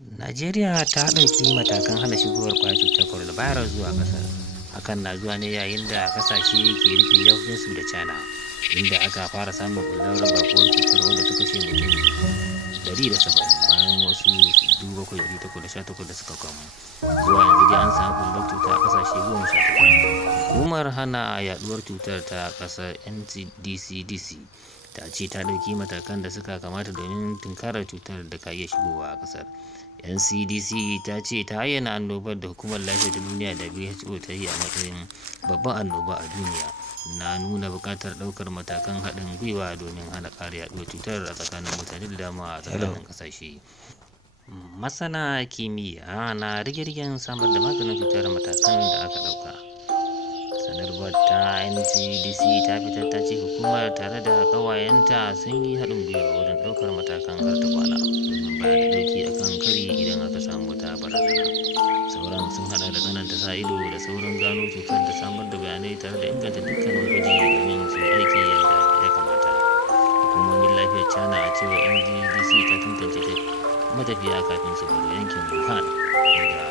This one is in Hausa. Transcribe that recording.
Najeriya ta ɗauki matakan hana shigowar ƙwayar cutar coronavirus zuwa ƙasar. Hakan na zuwa ne yayin da ƙasashe ke rufe iyakokinsu da China, inda aka fara samun ɓullar baƙuwar cutar wadda ta kashe mutum 170 bayan wasu 7,818 da suka kamu. Zuwa yanzu dai an samu ɓullar cuta a ƙasashe 18. Hukumar hana yaɗuwar cutar ta ƙasar NCDC ta ce ta ɗauki matakan da suka kamata domin tunkarar cutar da ka iya shigowa a ƙasar. NCDC ta ce ta ayyana annobar da hukumar lafiyar ta duniya WHO ta yi a matsayin babban annoba a duniya, na nuna buƙatar ɗaukar matakan haɗin gwiwa domin hana ƙara yaɗuwar cutar a tsakanin mutane da dama a tsakanin ƙasashe. Masana kimiyya na rige-rigen samar da maganin cutar matakan da aka ɗauka. Sanarwar ta NCDC ta fitar ta ce hukumar tare da ƙawayenta sun yi haɗin gwiwa wajen ɗaukar matakan karta kwana domin bayar da ɗauki akan kari idan aka samu wata barazana. Sauran sun haɗa da tsananta sa ido da sauran gano cutar da samar da bayanai tare da inganta dukkanin gwaji domin su aiki yadda ya kamata. Hukumomin lafiyar China a cewa NCDC ta tantance matafiya kafin su baro yankin Wuhan, inda